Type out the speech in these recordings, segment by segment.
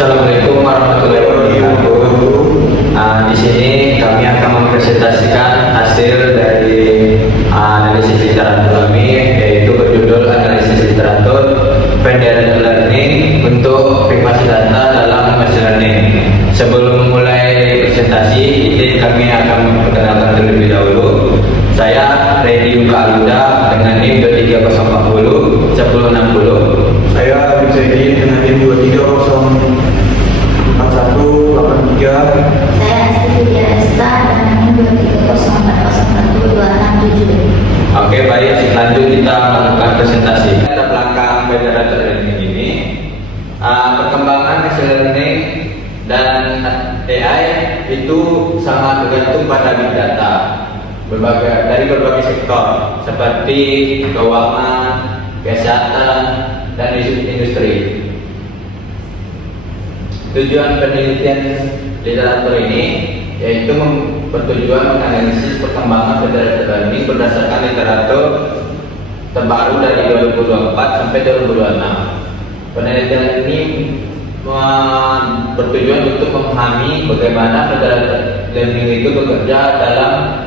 Assalamualaikum warahmatullahi wabarakatuh. Di sini kami akan mempresentasikan hasil dari analisis literatur kami, yaitu berjudul analisis literatur Federated Learning untuk privasi data dalam machine learning. Sebelum memulai presentasi, kami akan memperkenalkan terlebih dahulu. Saya Reddy Yuka Aluda dengan NIM 23040 1060. Saya Abidin dengan NIM 2304183. Saya Asti Widya Esta dengan NIM 23040416267. Oke, baik, lanjut kita melakukan presentasi. Latar belakang Federated Learning ini, perkembangan machine learning dan AI itu sangat bergantung pada big data dari berbagai sektor seperti keuangan, kesehatan, dan industri. Tujuan penelitian literatur ini yaitu bertujuan menganalisis perkembangan federated learning berdasarkan literatur terbaru dari 2024 sampai 2026. Penelitian ini bertujuan untuk memahami bagaimana federated learning itu bekerja dalam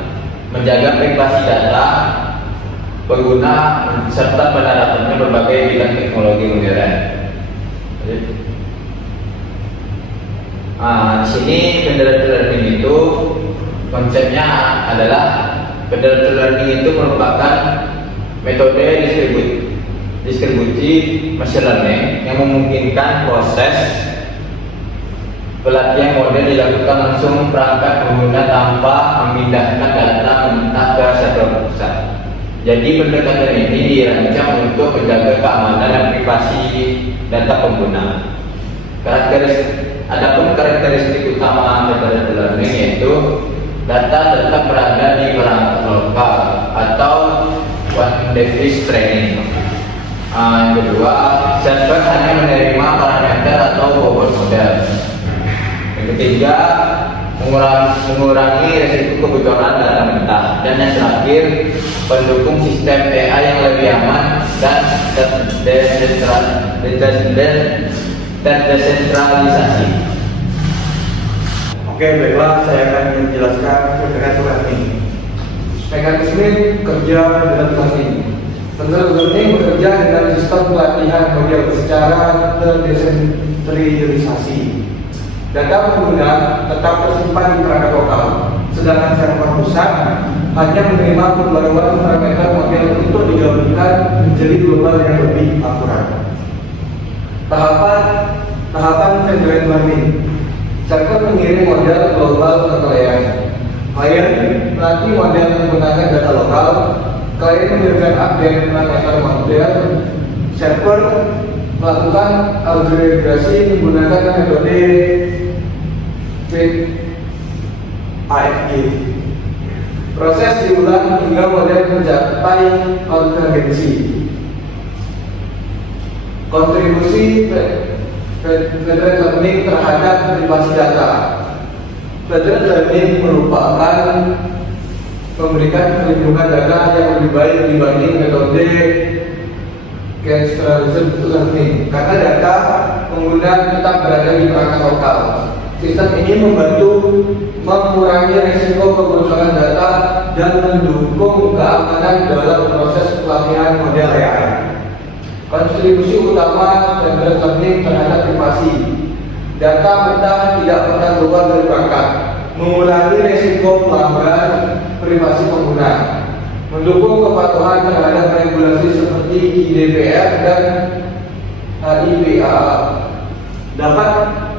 menjaga privasi data pengguna serta penerapannya berbagai bidang teknologi modern. Di sini federated learning itu konsepnya adalah federated learning itu merupakan metode distribusi machine learning yang memungkinkan proses pelatihan model dilakukan langsung perangkat pengguna tanpa memindahkan data mentah ke server pusat. Jadi pendekatan ini dirancang untuk menjaga keamanan dan privasi data pengguna. Adapun karakteristik utama federated learning yaitu data tetap berada di perangkat lokal atau one device training. Yang kedua, server hanya menerima parameter atau bobot model. Yang ketiga, mengurangi resiko kebocoran data mentah. Dan yang terakhir, pendukung sistem AI yang lebih aman dan terdesentralisasi. Oke, baiklah, saya akan menjelaskan federated learning. Mekanisme kerja federated learning. Federated learning bekerja dengan sistem pelatihan model secara terdesentralisasi. Data pengguna tetap tersimpan di perangkat lokal, sedangkan server pusat hanya menerima pembaruan parameter model untuk digabungkan menjadi global yang lebih akurat. Tahapan federated learning. Server mengirim model global ke klien. Klien melatih model menggunakan data lokal. Klien memberikan update parameter model. Server melakukan agregasi menggunakan metode AFG. Proses diulang hingga model mencapai konvergensi. Kontribusi federated learning terhadap privasi data. Federated learning merupakan memberikan perlindungan data yang lebih baik dibanding metode cancellation learning karena data pengguna tetap berada di perangkat lokal. Sistem ini membantu mengurangi risiko kebocoran data dan mendukung keamanan dalam proses pelatihan model AI. Kontribusi utama federated learning terhadap privasi. Data mentah tidak pernah keluar dari perangkat, mengurangi risiko pelanggaran privasi pengguna, mendukung kepatuhan terhadap regulasi seperti GDPR dan HIPAA, dapat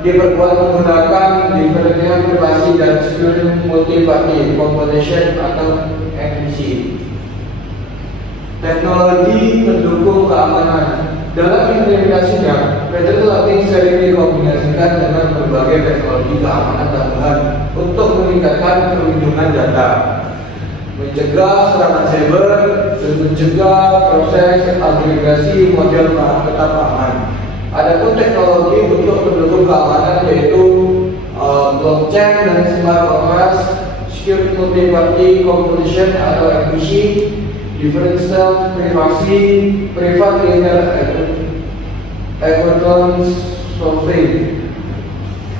diperkuat menggunakan diferensial privasi dan secure multi-party combination atau MPC. Teknologi pendukung keamanan. Dalam implementasinya, federated learning sering dikombinasikan dengan berbagai teknologi keamanan tambahan untuk meningkatkan perlindungan data, mencegah serangan cyber, dan mencegah proses agregasi model tetap aman. Adapun teknologi untuk pendukung keamanan yaitu blockchain dan smart contract, secure multi-party computation atau MPC, differential privasi, private linear equation solving,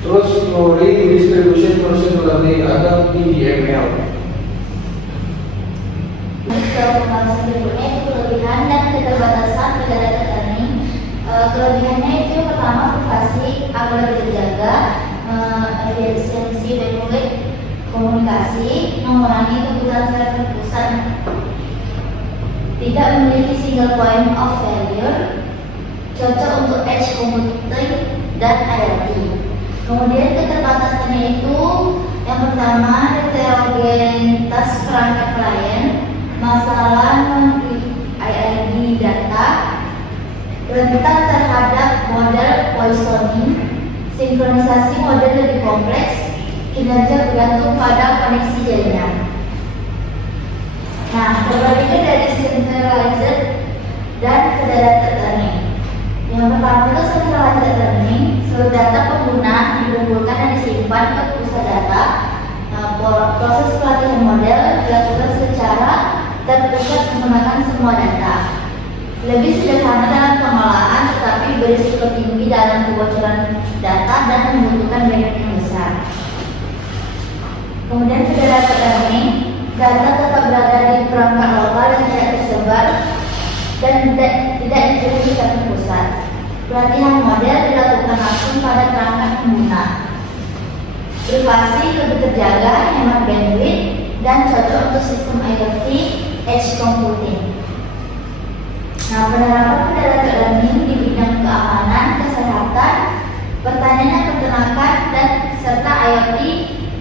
Terus Knowledge Distribution Machine Learning atau PDML. Pembahasan berikutnya itu kelebihan dan keterbatasan pada data learning. Kelebihannya itu yang pertama privasi agar lebih terjaga, efisiensi bandwidth komunikasi, mengurangi kebutuhan server pusat, tidak memiliki single point of failure, cocok untuk edge computing dan IoT. Kemudian keterbatasannya itu yang pertama heterogenitas perangkat klien, masalah IID data, rentan terhadap model poisoning, sinkronisasi model lebih kompleks, kinerja bergantung pada koneksi jaringan. Nah, berbeda dari centralized dan federated learning. Yang pertama itu centralized learning, seluruh data pengguna dikumpulkan dan disimpan ke pusat data. Proses pelatihan model dilakukan secara terpusat menggunakan semua data. Lebih sederhana dalam pengelolaan, tetapi berisiko tinggi dalam kebocoran data dan membutuhkan bandwidth yang besar. Kemudian federated learning, data tetap berada di perangkat lokal yang tidak tersebar dan tidak dikirim ke satu pusat. Pelatihan model dilakukan langsung pada perangkat pengguna. Privasi lebih terjaga, hemat bandwidth, dan cocok untuk sistem IoT edge computing. Nah, penerapan federated learning di bidang keamanan, kesehatan, pertanian, peternakan, dan serta IoT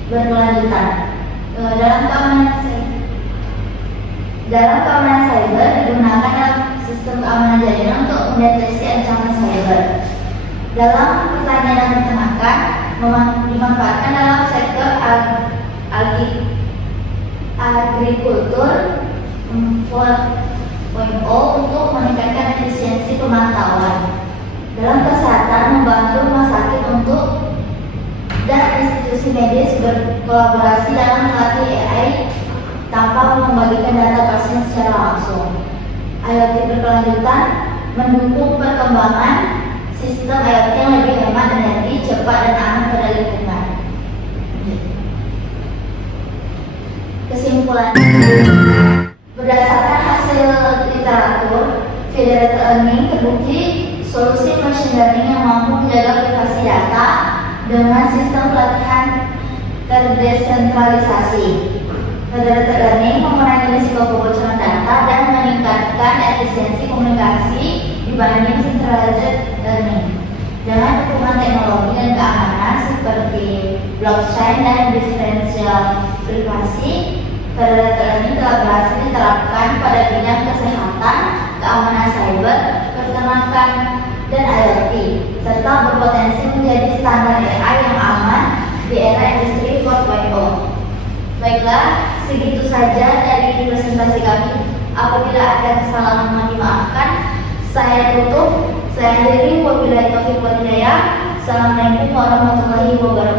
berkelanjutan. Dalam keamanan cyber digunakan dalam sistem keamanan jaringan untuk mendeteksi ancaman cyber. Dalam pertanian dan peternakan dimanfaatkan dalam sektor agrikultur 4.0 untuk meningkatkan efisiensi pemantauan. Dalam kesehatan membantu rumah sakit untuk dan institusi medis berkolaborasi dalam melatih AI tanpa membagikan data pasien secara langsung. IoT berkelanjutan mendukung perkembangan sistem IoT yang lebih hemat energi, cepat dan aman pada lingkungan. Kesimpulan, berdasarkan hasil literatur, federated learning terbukti solusi machine learning yang mampu menjaga privasi data dengan sistem pelatihan terdesentralisasi. Federated learning mengurangi risiko kebocoran data dan meningkatkan efisiensi komunikasi dibanding centralized learning. Dengan dukungan teknologi dan keamanan seperti blockchain dan diferensial privasi, federated learning telah berhasil diterapkan pada bidang kesehatan, keamanan cyber, peternakan, dan IoT, serta berpotensi menjadi standar AI yang aman di era industri 4.0. Baiklah, segitu saja dari presentasi kami. Apabila ada kesalahan mohon dimaafkan. Saya tutup. Saya akhiri. Wabillahi taufiq wal hidayah. Assalamualaikum warahmatullahi wabarakatuh.